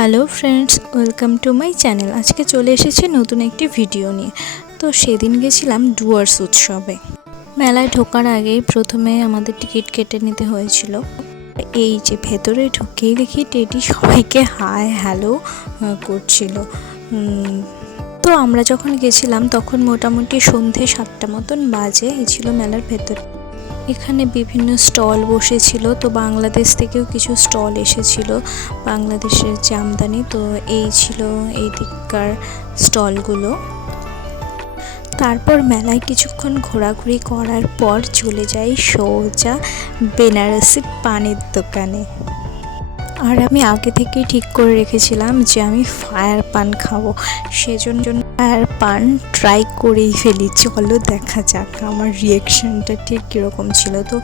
Hello friends, welcome to my channel. আজকে চলে এসেছে নতুন একটি ভিডিও নিয়ে। তো সেদিন গেছিলাম ডুয়ার্স উৎসবে। মেলায় ঢোকার আগেই প্রথমে আমাদের টিকিট কেটে নিতে হয়েছিল। এই যে ভেতরে ঢুকেই দেখি টেডি সবাইকে হাই হ্যালো করছিল। তো আমরা যখন গেছিলাম তখন মোটামুটি সন্ধে সাতটা মতন বাজে, এই ছিল মেলার ভেতর। এখানে বিভিন্ন স্টল বসেছিল, তো বাংলাদেশ থেকেও কিছু স্টল এসেছিল, বাংলাদেশের জামদানি, তো এই ছিল এই দিককার স্টলগুলো। তারপর মেলায় কিছুক্ষণ ঘোরাঘুরি করার পর চলে যাই সোজা বেনারসি পানের দোকানে। আর আমি আগে থেকেই ঠিক করে রেখেছিলাম যে আমি ফায়ার পান খাব, সেজন্য ফায়ার পান ট্রাই করেই ফেলি চলো দেখা যাক আমার রিয়েকশনটা ঠিক কীরকম ছিল। তো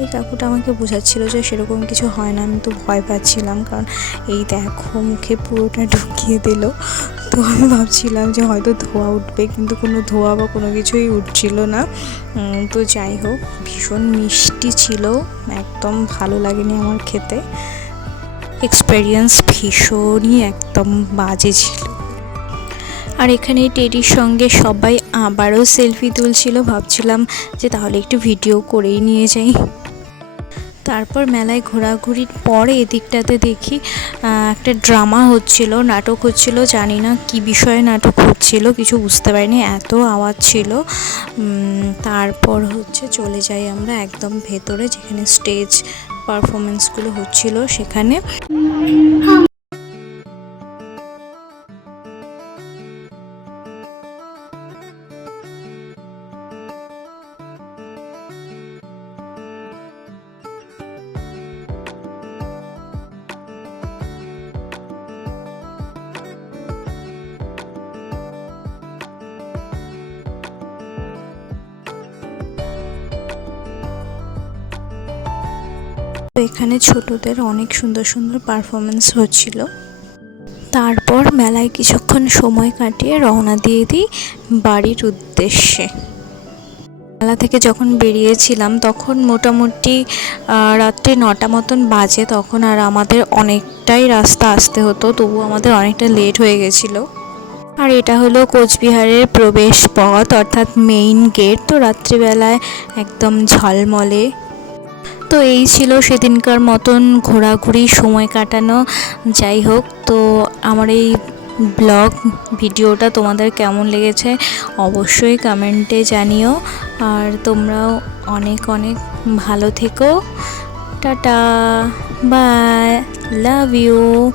এই কাকুটা আমাকে বোঝাচ্ছিল যে সেরকম কিছু হয় না, আমি তো ভয় পাচ্ছিলাম কারণ এই দেখো মুখে পুরোটা ঢুকিয়ে দিল। তো আমি ভাবছিলাম যে হয়তো ধোয়া উঠবে, কিন্তু কোনো ধোয়া বা কোনো কিছুই উঠছিল না। তো যাই হোক, ভীষণ মিষ্টি ছিল, একদম ভালো লাগেনি আমার খেতে। এক্সপেরিয়েন্স ভীষণই একদম বাজে ছিল। আর এখানে টেডির সঙ্গে সবাই আবারও সেলফি তুলছিল, ভাবছিলাম যে তাহলে একটু ভিডিও করেই নিয়ে যাই। তারপর মেলায় ঘোরাঘুরির পরে এদিকটাতে দেখি একটা ড্রামা হচ্ছিল, নাটক হচ্ছিল, জানি না কি বিষয়ে নাটক হচ্ছিল, কিছু বুঝতে পারিনি, এত আওয়াজ ছিল। তারপর হচ্ছে চলে যাই আমরা একদম ভেতরে, যেখানে স্টেজ পারফরমেন্সগুলো হচ্ছিল সেখানে। তো এখানে ছোটদের অনেক সুন্দর সুন্দর পারফরমেন্স হচ্ছিল। তারপর মেলায় কিছুক্ষণ সময় কাটিয়ে রওনা দিয়ে দিই বাড়ির উদ্দেশ্যে। মেলা থেকে যখন বেরিয়েছিলাম, তখন মোটামুটি রাত্রি নটা মতন বাজে, তখন আর আমাদের অনেকটাই রাস্তা আসতে হতো তবু আমাদের অনেকটা লেট হয়ে গেছিল। আর এটা হলো কোচবিহারের প্রবেশ পথ, অর্থাৎ মেইন গেট তো রাত্রিবেলায় একদম ঝলমলে তো এই ছিল সেদিনকার মতন ঘোরাঘুরি, সময় কাটানো। যাই হোক, তো আমার এই ব্লগ ভিডিওটা তোমাদের কেমন লেগেছে অবশ্যই কমেন্টে জানিও। আর তোমরাও অনেক অনেক ভালো থেকো। Tata, bye, love you.